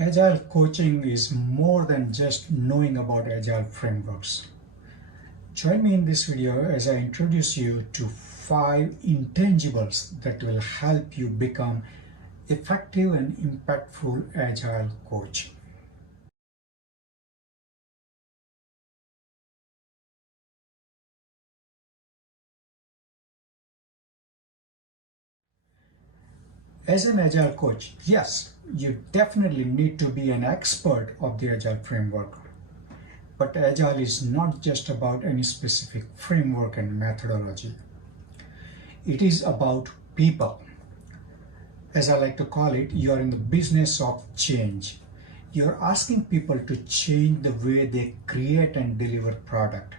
Agile coaching is more than just knowing about Agile frameworks. Join me in this video as I introduce you to 5 intangibles that will help you become effective and impactful Agile coach. As an Agile coach, yes, you definitely need to be an expert of the Agile framework. But Agile is not just about any specific framework and methodology. It is about people. As I like to call it, you are in the business of change. You're asking people to change the way they create and deliver product,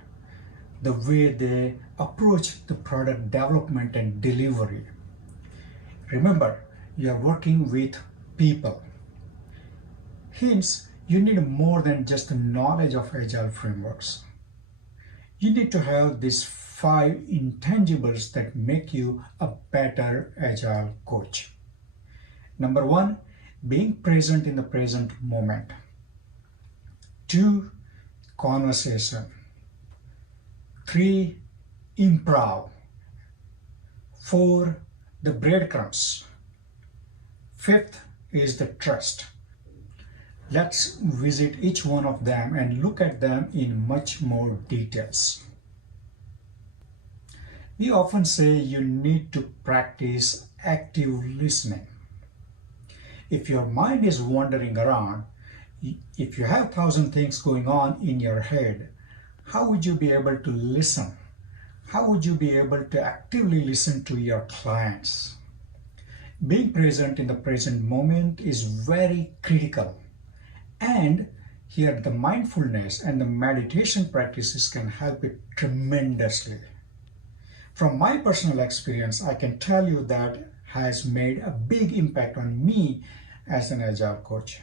the way they approach the product development and delivery. Remember, you are working with people. Hence, you need more than just the knowledge of Agile frameworks. You need to have these 5 intangibles that make you a better Agile coach. Number 1, being present in the present moment. 2, conversation. 3, improv. 4, the breadcrumbs. 5th is the trust. Let's visit each one of them and look at them in much more details. We often say you need to practice active listening. If your mind is wandering around, if you have 1,000 things going on in your head, how would you be able to listen? How would you be able to actively listen to your clients? Being present in the present moment is very critical. And here the mindfulness and the meditation practices can help it tremendously. From my personal experience, I can tell you that has made a big impact on me as an Agile coach.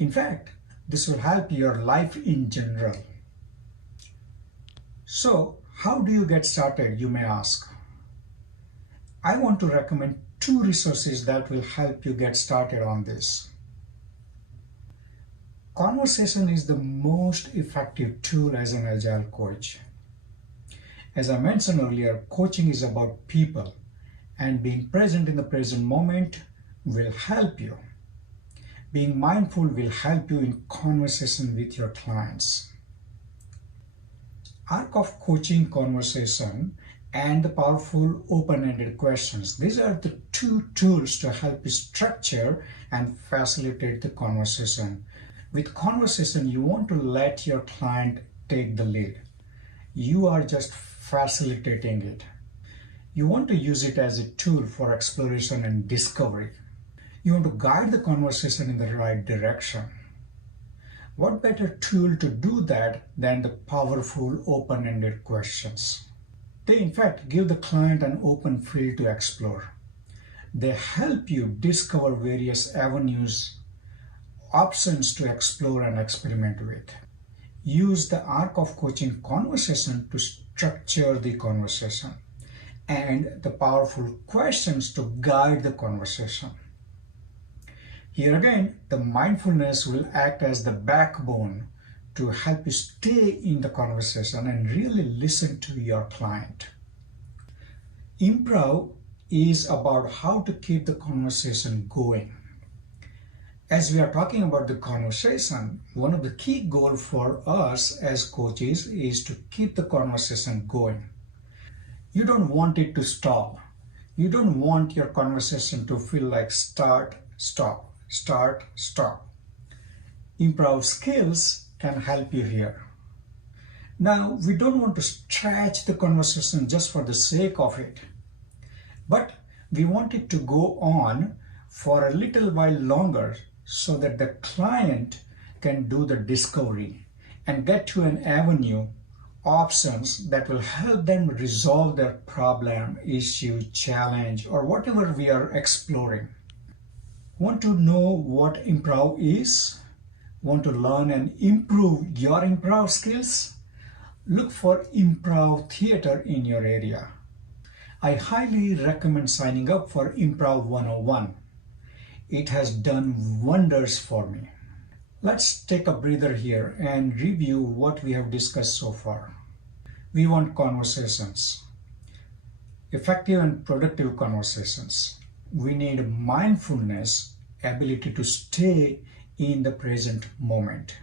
In fact, this will help your life in general. So, how do you get started, you may ask? I want to recommend 2 resources that will help you get started on this. Conversation is the most effective tool as an Agile coach. As I mentioned earlier, coaching is about people, and being present in the present moment will help you. Being mindful will help you in conversation with your clients. Arc of coaching conversation and the powerful open-ended questions. These are the 2 tools to help you structure and facilitate the conversation. With conversation, you want to let your client take the lead. You are just facilitating it. You want to use it as a tool for exploration and discovery. You want to guide the conversation in the right direction. What better tool to do that than the powerful open-ended questions? They in fact give the client an open field to explore. They help you discover various avenues, options to explore and experiment with. Use the arc of coaching conversation to structure the conversation and the powerful questions to guide the conversation. Here again, the mindfulness will act as the backbone to help you stay in the conversation and really listen to your client. Improv is about how to keep the conversation going. As we are talking about the conversation, one of the key goals for us as coaches is to keep the conversation going. You don't want it to stop. You don't want your conversation to feel like start, stop, start, stop. Improv skills can help you here. Now, we don't want to stretch the conversation just for the sake of it, but we want it to go on for a little while longer so that the client can do the discovery and get to an avenue, options that will help them resolve their problem, issue, challenge, or whatever we are exploring. Want to know what improv is? Want to learn and improve your improv skills? Look for improv theater in your area. I highly recommend signing up for Improv 101. It has done wonders for me. Let's take a breather here and review what we have discussed so far. We want conversations, effective and productive conversations. We need mindfulness, ability to stay in the present moment.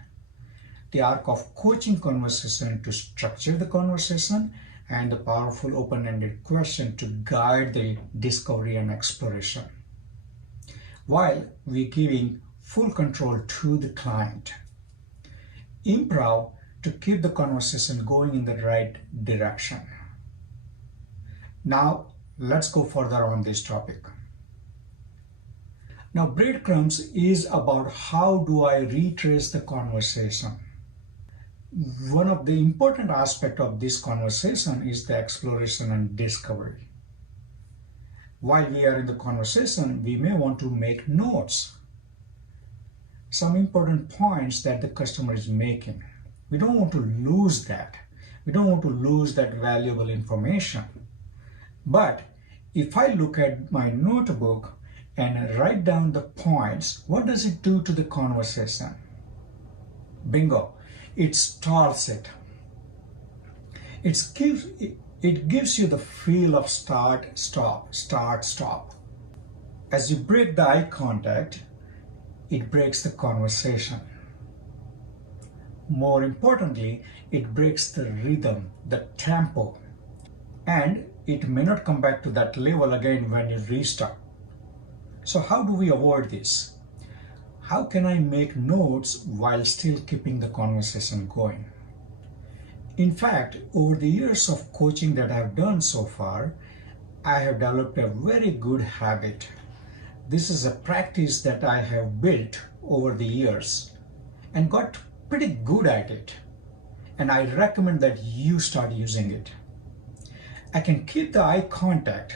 The arc of coaching conversation to structure the conversation, and the powerful open-ended question to guide the discovery and exploration, while we're giving full control to the client. Improv to keep the conversation going in the right direction. Now, let's go further on this topic. Now, breadcrumbs is about how do I retrace the conversation. One of the important aspects of this conversation is the exploration and discovery. While we are in the conversation, we may want to make notes. Some important points that the customer is making. We don't want to lose that. We don't want to lose that valuable information. But if I look at my notebook and write down the points, what does it do to the conversation? Bingo. It stalls it. It gives you the feel of start, stop, start, stop. As you break the eye contact, it breaks the conversation. More importantly, it breaks the rhythm, the tempo, and it may not come back to that level again when you restart. So how do we avoid this? How can I make notes while still keeping the conversation going? In fact, over the years of coaching that I've done so far, I have developed a very good habit. This is a practice that I have built over the years and got pretty good at it. And I recommend that you start using it. I can keep the eye contact,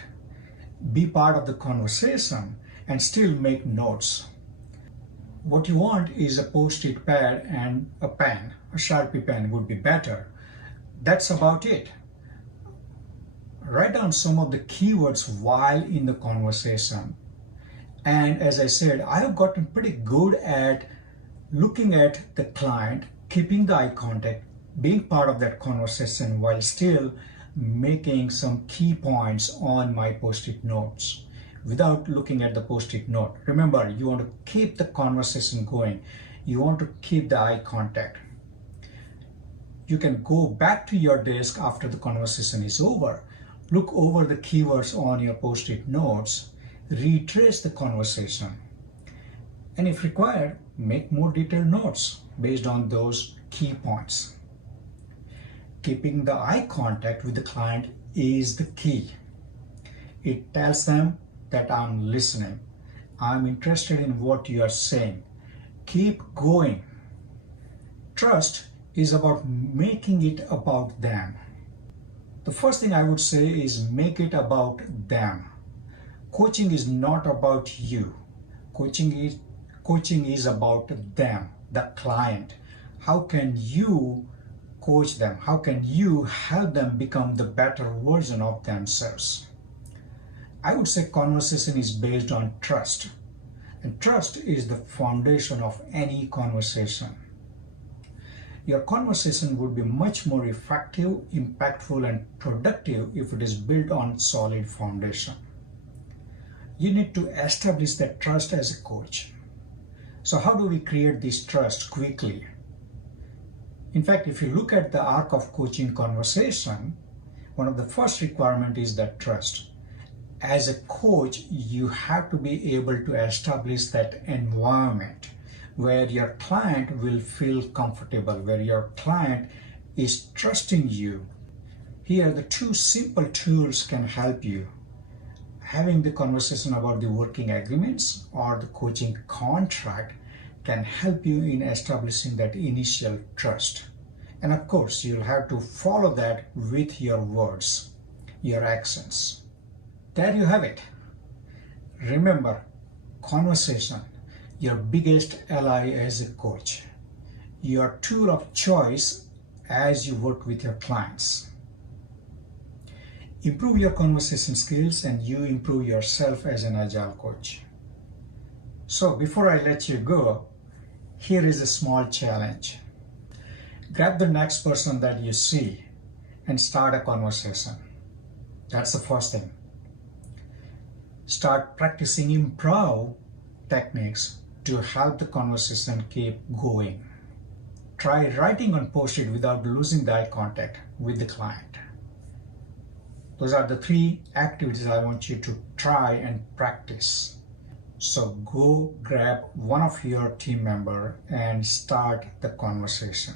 be part of the conversation, and still make notes. What you want is a post-it pad and a pen. A Sharpie pen would be better. That's about it. Write down some of the keywords while in the conversation. And as I said, I have gotten pretty good at looking at the client, keeping the eye contact, being part of that conversation while still making some key points on my post-it notes without looking at the post-it note. Remember, you want to keep the conversation going. You want to keep the eye contact. You can go back to your desk after the conversation is over, look over the keywords on your post-it notes, retrace the conversation, and if required, make more detailed notes based on those key points. Keeping the eye contact with the client is the key. It tells them that I'm listening. I'm interested in what you are saying. Keep going. Trust is about making it about them. The first thing I would say is make it about them. Coaching is not about you. Coaching is about them, the client. How can you coach them? How can you help them become the better version of themselves? I would say conversation is based on trust. And trust is the foundation of any conversation. Your conversation would be much more effective, impactful, and productive if it is built on solid foundation. You need to establish that trust as a coach. So how do we create this trust quickly? In fact, if you look at the arc of coaching conversation, one of the first requirements is that trust. As a coach, you have to be able to establish that environment where your client will feel comfortable, where your client is trusting you. Here, the two simple tools can help you. Having the conversation about the working agreements or the coaching contract can help you in establishing that initial trust. And of course, you'll have to follow that with your words, your actions. There you have it. Remember, conversation, your biggest ally as a coach, your tool of choice as you work with your clients. Improve your conversation skills and you improve yourself as an Agile coach. So before I let you go, here is a small challenge. Grab the next person that you see and start a conversation. That's the first thing. Start practicing improv techniques to help the conversation keep going. Try writing on post-it without losing the eye contact with the client. Those are the 3 activities I want you to try and practice. So go grab one of your team member and start the conversation.